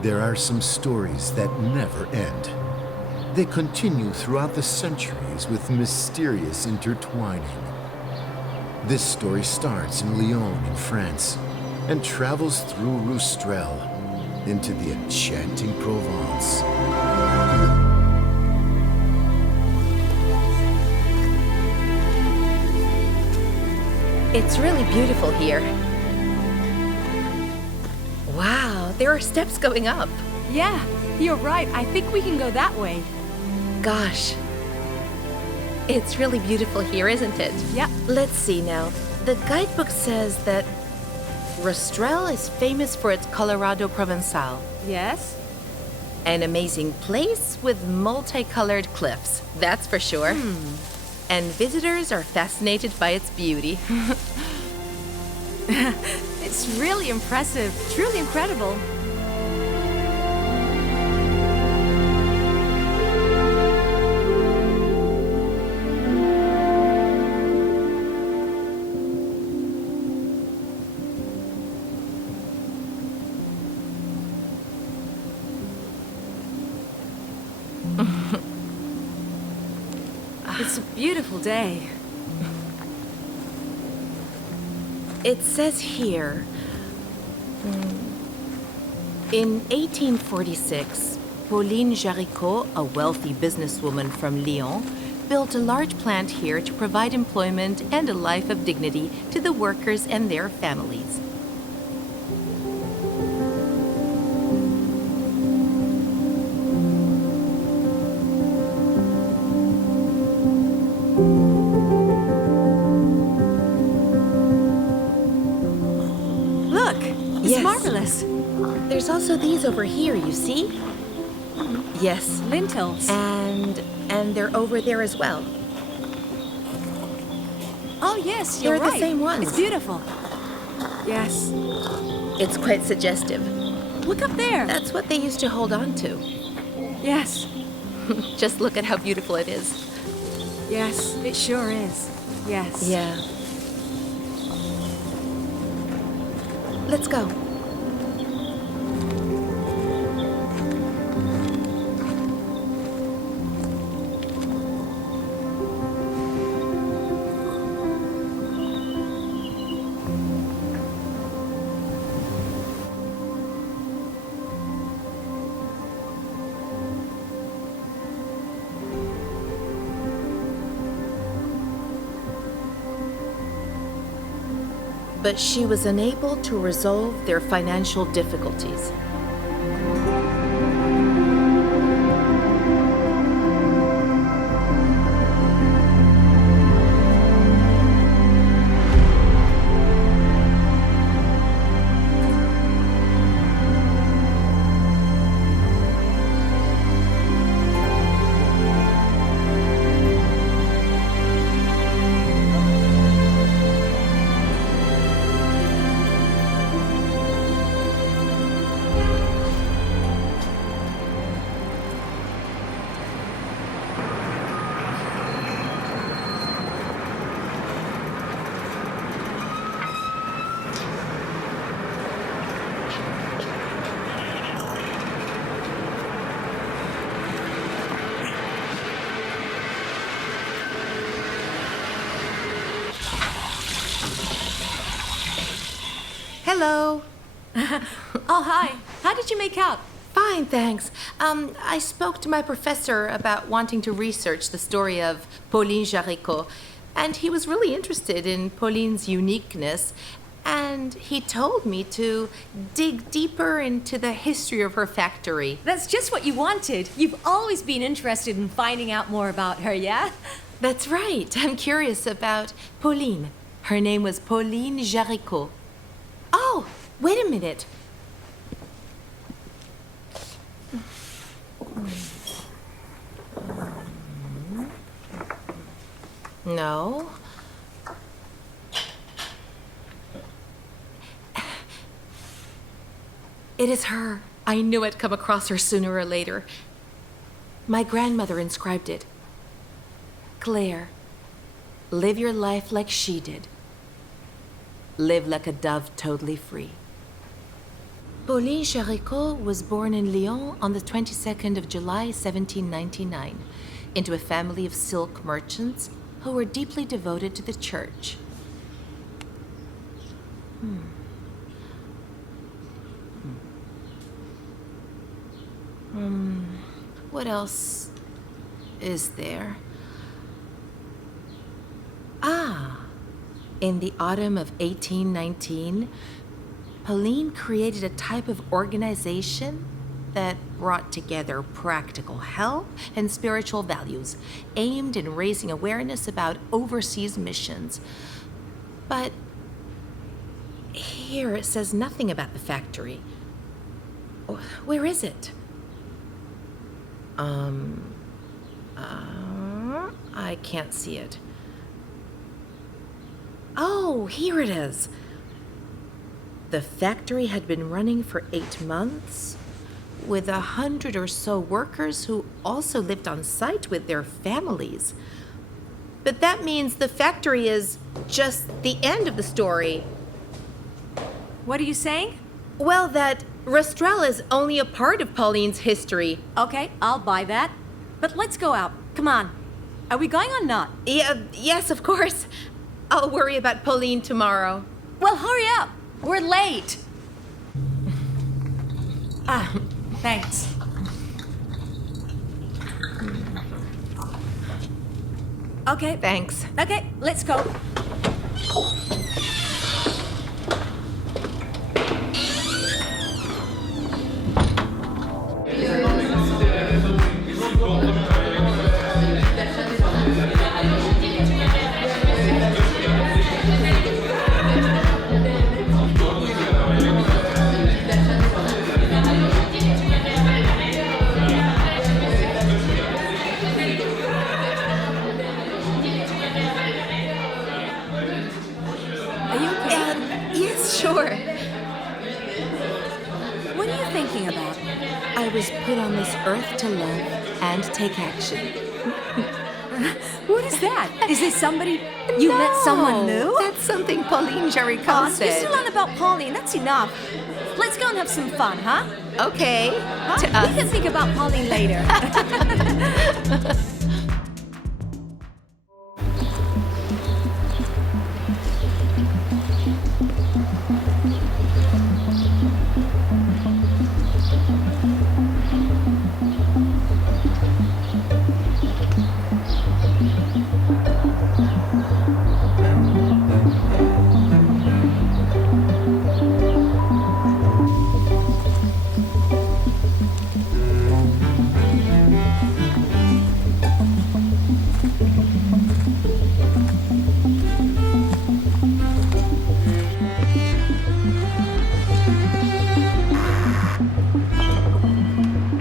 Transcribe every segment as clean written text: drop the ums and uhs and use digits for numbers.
There are some stories that never end. They continue throughout the centuries with mysterious intertwining. This story starts in Lyon in France and travels through Roustrel into the enchanting Provence. It's really beautiful here. Wow, there are steps going up. Yeah, you're right. I think we can go that way. Gosh. It's really beautiful here, isn't it? Yeah. Let's see now. The guidebook says that Roustrel is famous for its Colorado Provençal. Yes? An amazing place with multicolored cliffs, that's for sure. And visitors are fascinated by its beauty. It's really impressive. Truly incredible. It's a beautiful day. It says here, in 1846, Pauline Jaricot, a wealthy businesswoman from Lyon, built a large plant here to provide employment and a life of dignity to the workers and their families. It's marvelous. There's also these over here, you see? Yes. Lintels. And they're over there as well. Oh, yes, you're They're right. the same ones. It's beautiful. Yes. It's quite suggestive. Look up there. That's what they used to hold on to. Yes. Just look at how beautiful it is. Yes, it sure is. Yes. Yeah. Let's go. But she was unable to resolve their financial difficulties. Hello. Oh, hi. How did you make out? Fine, thanks. I spoke to my professor about wanting to research the story of Pauline Jaricot, and he was really interested in Pauline's uniqueness, and he told me to dig deeper into the history of her factory. That's just what you wanted. You've always been interested in finding out more about her, yeah? That's right. I'm curious about Pauline. Her name was Pauline Jaricot. Oh, wait a minute. No. It is her. I knew I'd come across her sooner or later. My grandmother inscribed it. Claire, live your life like she did. Live like a dove totally free. Pauline Jaricot was born in Lyon on the 22nd of July, 1799, into a family of silk merchants who were deeply devoted to the church. What else is there? In the autumn of 1819, Pauline created a type of organization that brought together practical help and spiritual values, aimed in raising awareness about overseas missions. But here it says nothing about the factory. Where is it? I can't see it. Oh, here it is. The factory had been running for 8 months, with 100 or so workers who also lived on site with their families. But that means the factory is just the end of the story. What are you saying? Well, that Restral is only a part of Pauline's history. Okay, I'll buy that. But let's go out. Come on. Are we going or not? Yes, of course. I'll worry about Pauline tomorrow. Well, hurry up. We're late. Thanks. Okay. Thanks. Okay, let's go. Sure. What are you thinking about? I was put on this earth to love and take action. What is that? Is this somebody you met someone new? That's something Pauline Jaricot You're said. still on about Pauline. That's enough. Let's go and have some fun, huh? Okay. Huh? We can think about Pauline later.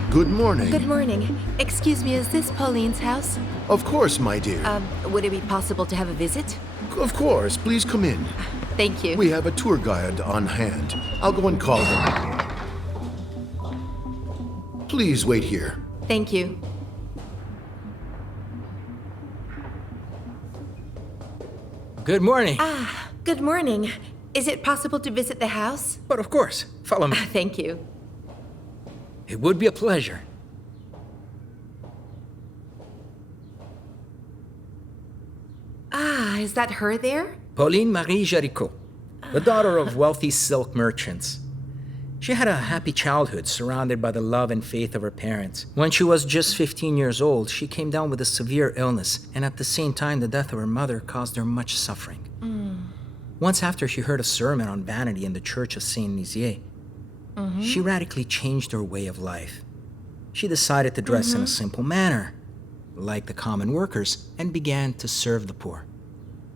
Good morning. Good morning. Excuse me, is this Pauline's house? Of course, my dear. Would it be possible to have a visit? Of course, please come in. Thank you. We have a tour guide on hand. I'll go and call him. Please wait here. Thank you. Good morning. Good morning. Is it possible to visit the house? But of course, follow me. Thank you. It would be a pleasure. Is that her there? Pauline Marie Jaricot, the daughter of wealthy silk merchants. She had a happy childhood surrounded by the love and faith of her parents. When she was just 15 years old, she came down with a severe illness, and at the same time, the death of her mother caused her much suffering. Once after she heard a sermon on vanity in the church of Saint Nizier, she radically changed her way of life. She decided to dress in a simple manner, like the common workers, and began to serve the poor.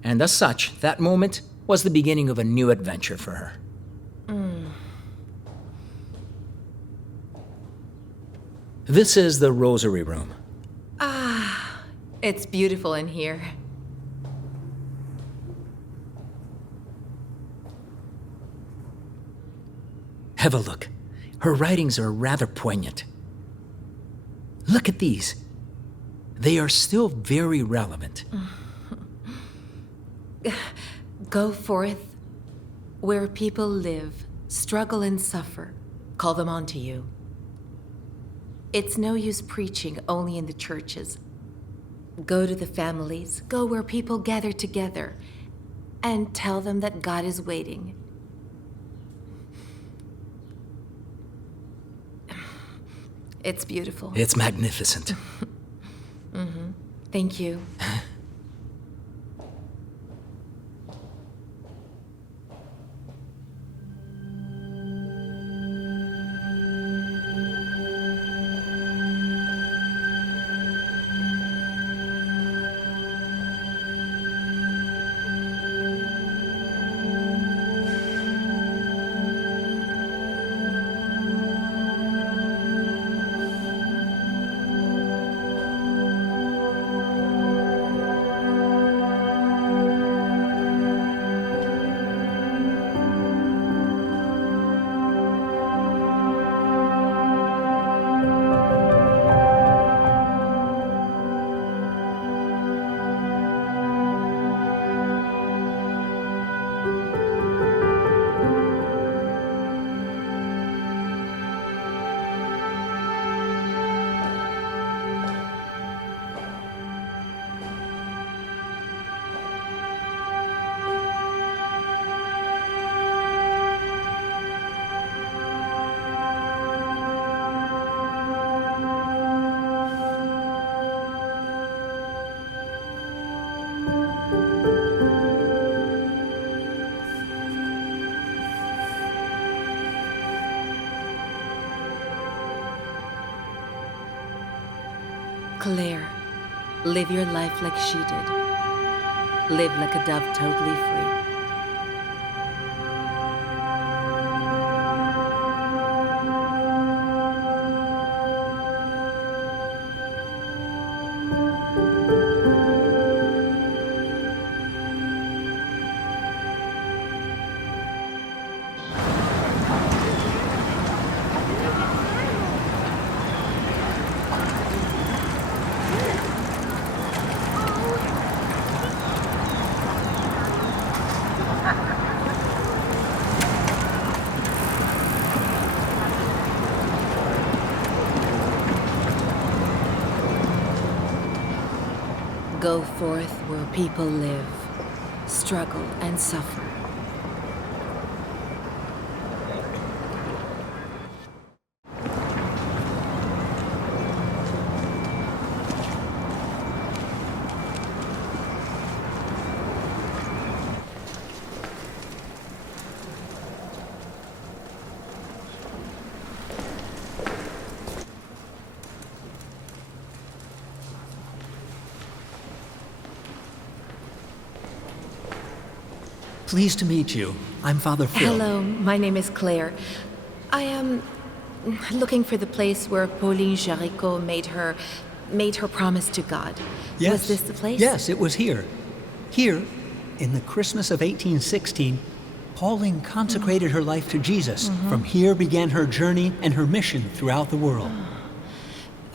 And as such, that moment was the beginning of a new adventure for her. This is the rosary room. It's beautiful in here. Have a look. Her writings are rather poignant. Look at these. They are still very relevant. Go forth where people live, struggle and suffer. call them on to you. It's no use preaching only in the churches. Go to the families, go where people gather together, and tell them that God is waiting. It's beautiful. It's magnificent. Thank you. Claire, live your life like she did. Live like a dove totally free. Go forth where people live, struggle and suffer. Pleased to meet you. I'm Father Phil. Hello, my name is Claire. I am looking for the place where Pauline Jaricot made her promise to God. Yes. Was this the place? Yes, it was here. Here, in the Christmas of 1816, Pauline consecrated her life to Jesus. From here began her journey and her mission throughout the world.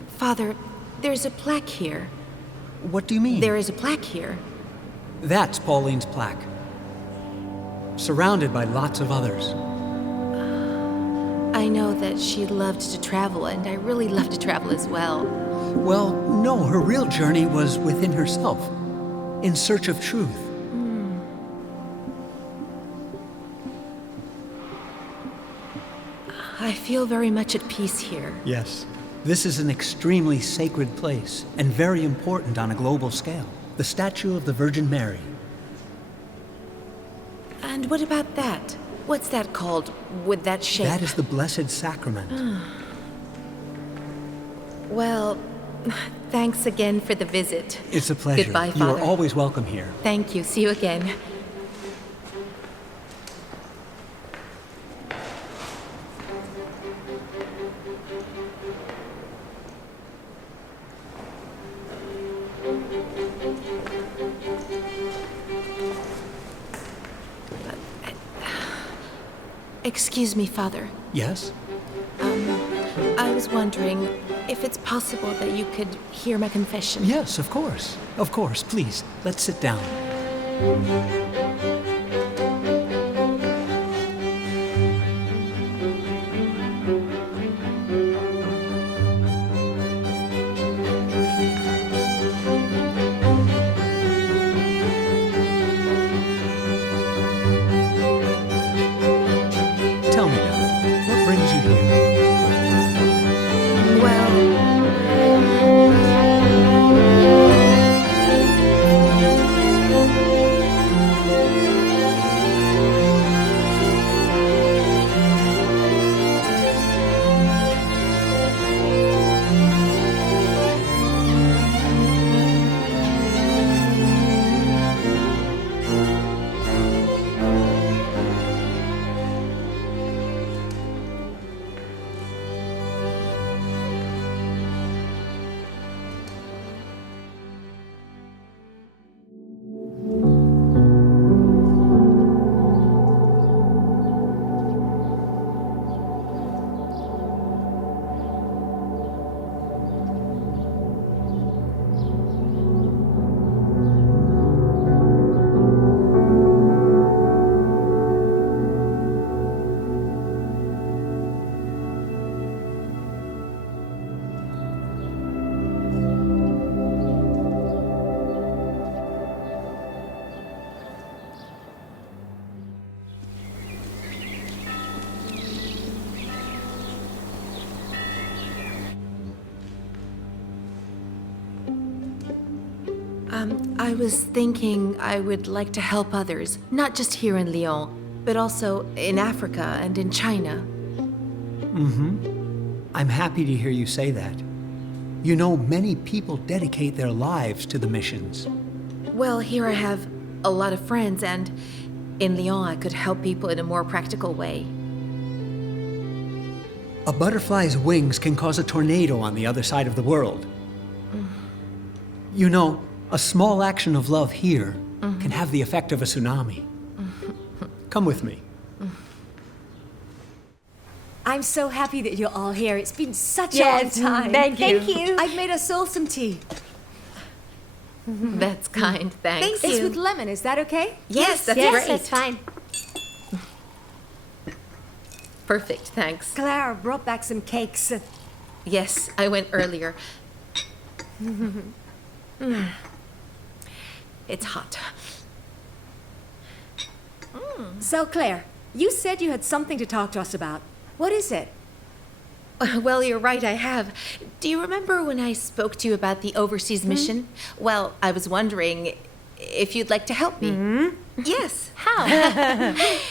Father, there's a plaque here. What do you mean? There is a plaque here. That's Pauline's plaque. Surrounded by lots of others. I know that she loved to travel, and I really love to travel as well. Well, no, her real journey was within herself, in search of truth. I feel very much at peace here. Yes. This is an extremely sacred place, and very important on a global scale. The statue of the Virgin Mary. And what about that? What's that called, with that shape? That is the Blessed Sacrament. Well, thanks again for the visit. It's a pleasure. Goodbye, You Father. are always welcome here. Thank you. See you again. Excuse me, Father. Yes? I was wondering if it's possible that you could hear my confession. Yes, of course. Of course. Please, let's sit down. I was thinking I would like to help others, not just here in Lyon, but also in Africa and in China. I'm happy to hear you say that. You know, many people dedicate their lives to the missions. Well, here I have a lot of friends, and in Lyon I could help people in a more practical way. A butterfly's wings can cause a tornado on the other side of the world. You know, a small action of love here can have the effect of a tsunami. Come with me. I'm so happy that you're all here. It's been such a long time. Thank you. I've made us all some tea. That's kind, thanks. It's with lemon, is that okay? Yes, that's Yes, great. that's fine. Perfect, thanks. Claire brought back some cakes. Yes, I went earlier. It's hot. So, Claire, you said you had something to talk to us about. What is it? Well, you're right, I have. Do you remember when I spoke to you about the overseas mission? Well, I was wondering if you'd like to help me. Yes. How?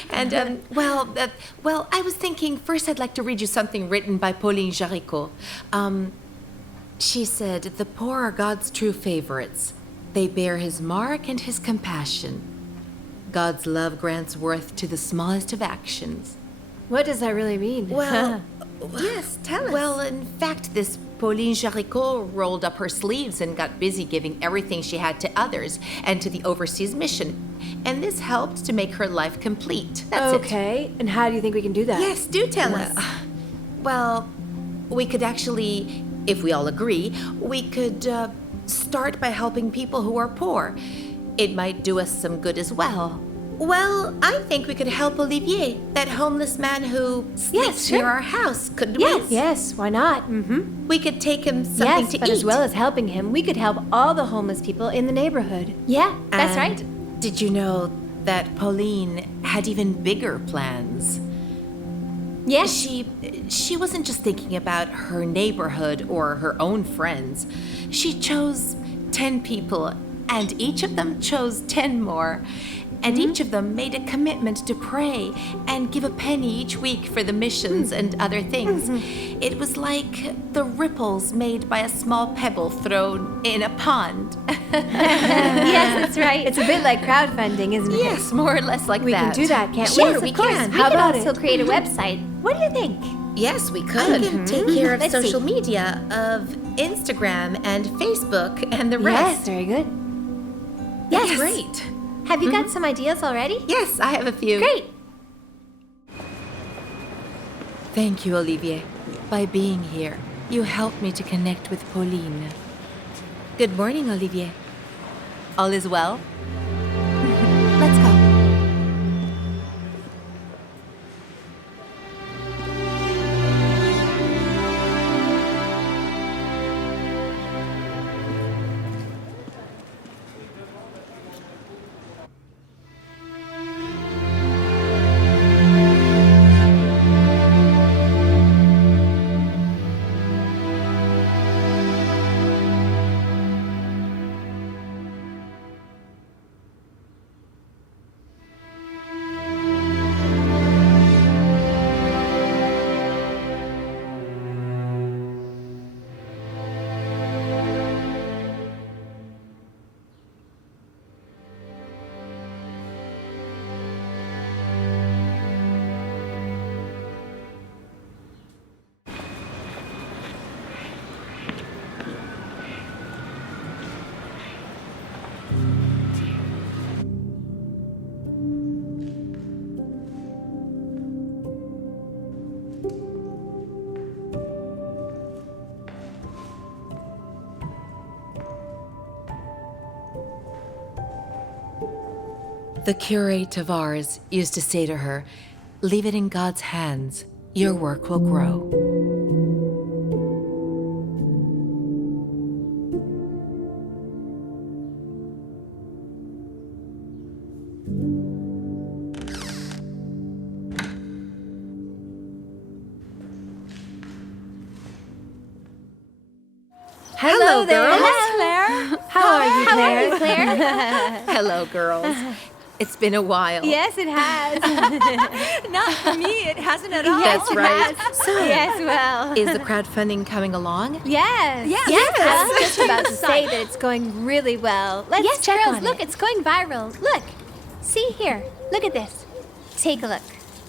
And, well, I was thinking first I'd like to read you something written by Pauline Jaricot. She said, "The poor are God's true favorites. They bear his mark and his compassion. God's love grants worth to the smallest of actions." What does that really mean? Well, yes, tell us. well, in fact, this Pauline Jaricot rolled up her sleeves and got busy giving everything she had to others and to the overseas mission. And this helped to make her life complete. That's it. Okay, and how do you think we can do that? Yes, do tell us. Well, we could actually, if we all agree, we could start by helping people who are poor. It might do us some good as well. Well, I think we could help Olivier, that homeless man who sleeps near sure. our house, couldn't Yes, we? yes, why not? Mm-hmm. We could take him something Yes, to but eat. as well as helping him, we could help all the homeless people in the neighborhood. Yeah, that's right. And did you know that Pauline had even bigger plans? Yes. She wasn't just thinking about her neighborhood or her own friends. She chose 10 people, and each of them chose 10 more. And each of them made a commitment to pray and give a penny each week for the missions and other things. It was like the ripples made by a small pebble thrown in a pond. Yes, that's right. It's a bit like crowdfunding, isn't it? Yes, more or less like We that. can do that, can't we? Sure, Yes, we of course. can. We How could about also it? create a website. What do you think? Yes, we could. I can take care of Let's social see. media, of Instagram and Facebook and the Yes, rest. very good. That's Yes. great. Have you got some ideas already? Yes, I have a few. Great. Thank you, Olivier. By being here, you helped me to connect with Pauline. Good morning, Olivier. All is well? Let's go. The curate of ours used to say to her, "Leave it in God's hands. Your work will grow." Hello there. girls. Hello, Claire. How are you, Claire? Hello, girls. It's been a while. Yes, it has. Not for me, it hasn't at all. That's right. Yes, well. Is the crowdfunding coming along? Yes. Yes. I was just about to say that it's going really well. Let's check girls, look, it's going viral. Look. See here. Look at this. Take a look.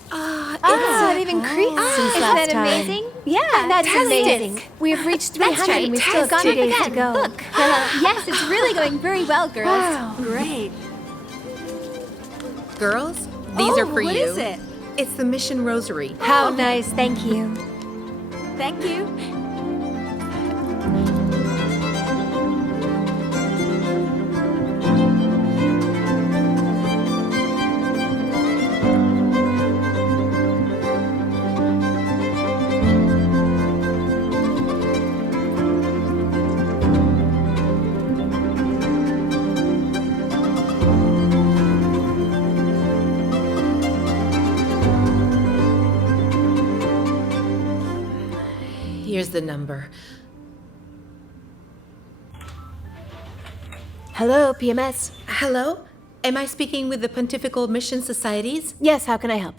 It's Not even increased since Isn't last that time. amazing? Yeah, that's Fantastic. amazing. We've reached 300 and we've still got 2 Fantastic. days to go. Look. Yes, it's really going very well, girls. Great. Girls, these are for what you. is it? It's the Mission Rosary. How nice. Thank you. Thank you. Here's the number. Hello, PMS. Hello? Am I speaking with the Pontifical Mission Societies? Yes, how can I help?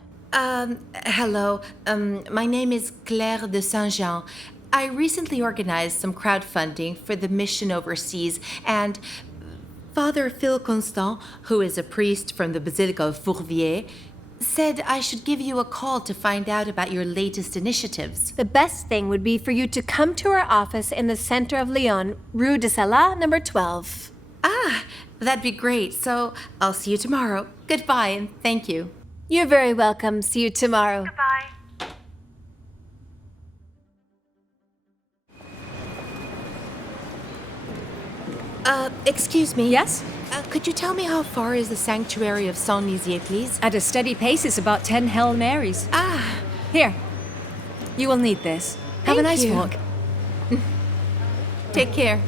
Hello. My name is Claire de Saint-Jean. I recently organized some crowdfunding for the mission overseas, and Father Phil Constant, who is a priest from the Basilica of Fourvière, said I should give you a call to find out about your latest initiatives. The best thing would be for you to come to our office in the center of Lyon, Rue de Salat, number 12. Ah, that'd be great. So I'll see you tomorrow. Goodbye, and thank you. You're very welcome. See you tomorrow. Excuse me. Yes? Could you tell me how far is the sanctuary of Saint-Nizier, please? At a steady pace is about 10 Hail Marys. Ah, Here. You will need this. Have a Thank nice you. walk. take care.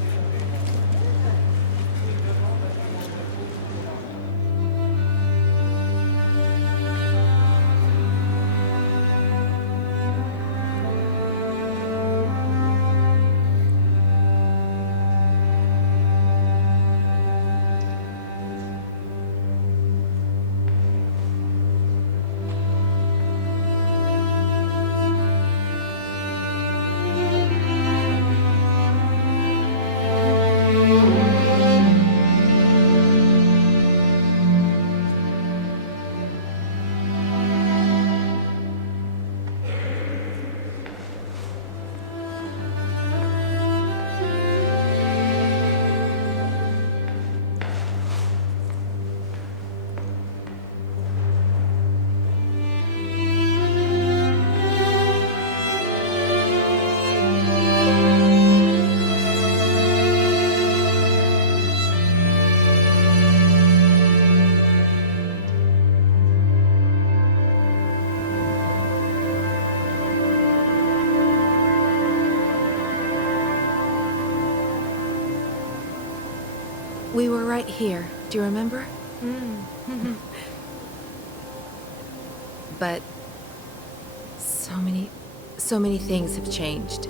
We were right here. Do you remember? But so many things have changed.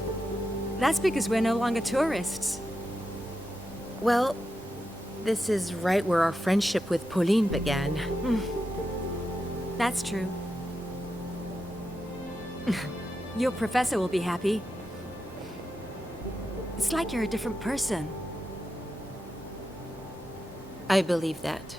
That's because we're no longer tourists. Well, this is right where our friendship with Pauline began. That's true. Your professor will be happy. It's like you're a different person. I believe that.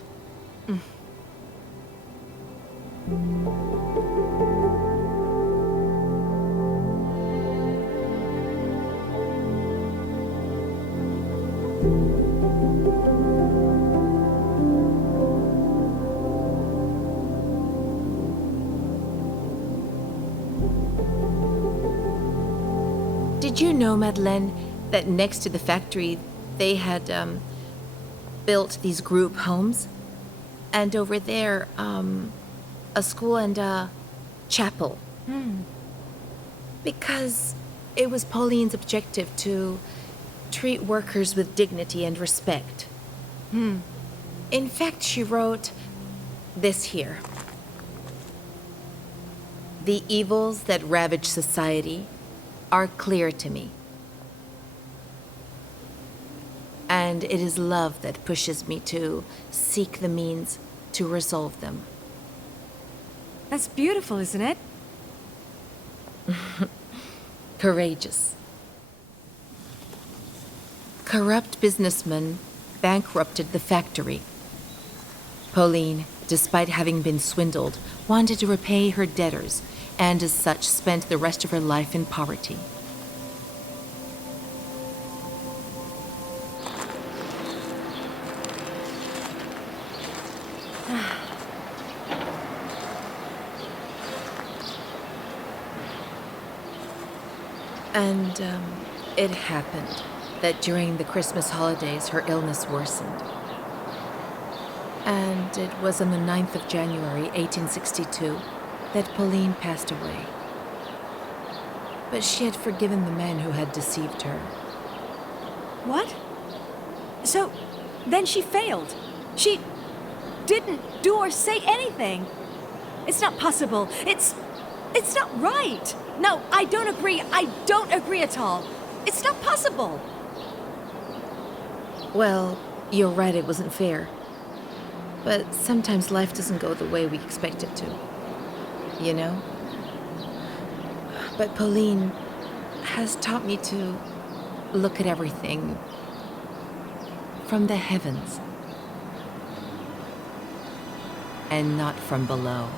Did you know, Madeleine, that next to the factory, they had built these group homes? And over there, a school and a chapel. Because it was Pauline's objective to treat workers with dignity and respect. In fact, she wrote this here. The evils that ravage society are clear to me. And it is love that pushes me to seek the means to resolve them. That's beautiful, isn't it? Courageous. Corrupt businessmen bankrupted the factory. Pauline, despite having been swindled, wanted to repay her debtors, and as such spent the rest of her life in poverty. And it happened that during the Christmas holidays her illness worsened. And it was on the 9th of January, 1862, that Pauline passed away. But she had forgiven the men who had deceived her. What? So, then she failed. She didn't do or say anything. It's not possible. It's not right. No, I don't agree. I don't agree at all. It's not possible. Well, you're right, it wasn't fair. But sometimes life doesn't go the way we expect it to. You know? But Pauline has taught me to look at everything from the heavens and not from below.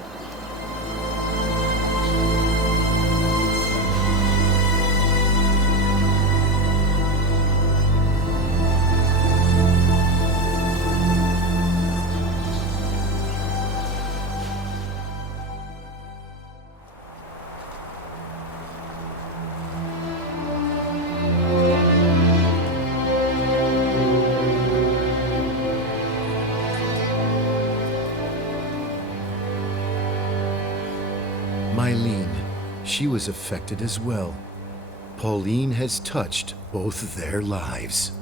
She was affected as well. Pauline has touched both their lives.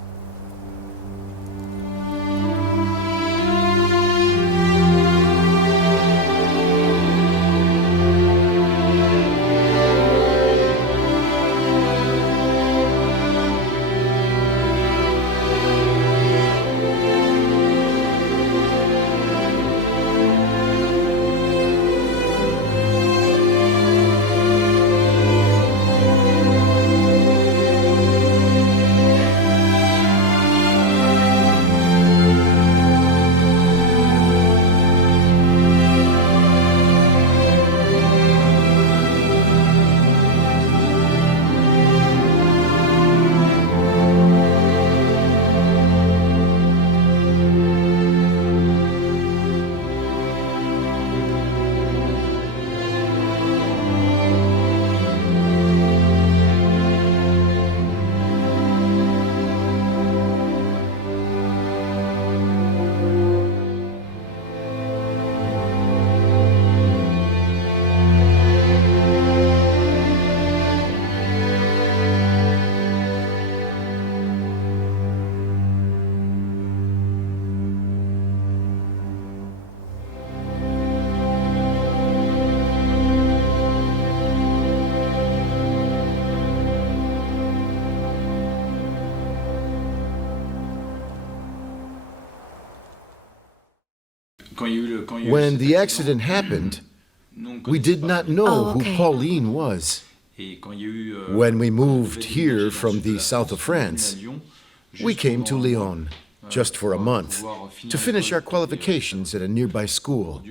When the accident happened, we did not know who Pauline was. When we moved here from the south of France, we came to Lyon just for a month to finish our qualifications at a nearby school.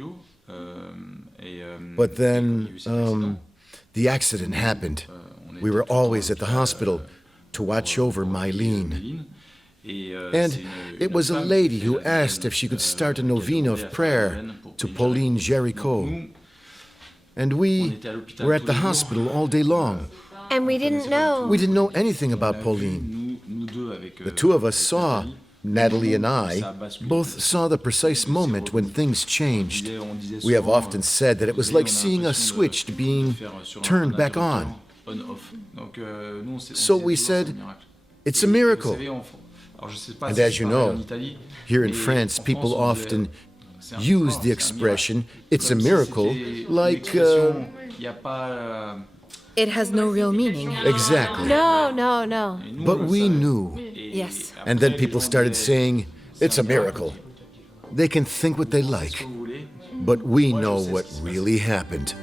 But then, the accident happened. We were always at the hospital to watch over Mylene. And it was a lady who asked if she could start a novena of prayer to Pauline Jaricot. And we were at the hospital all day long. And we didn't know. We didn't know anything about Pauline. The two of us saw, Natalie and I, both saw the precise moment when things changed. We have often said that it was like seeing a switch being turned back on. So we said, it's a miracle. And as you know, here in France, people often use the expression, it's a miracle, like... It has no real meaning. Exactly. No. But we knew Yes. And then people started saying, it's a miracle. They can think what they like, but we know what really happened.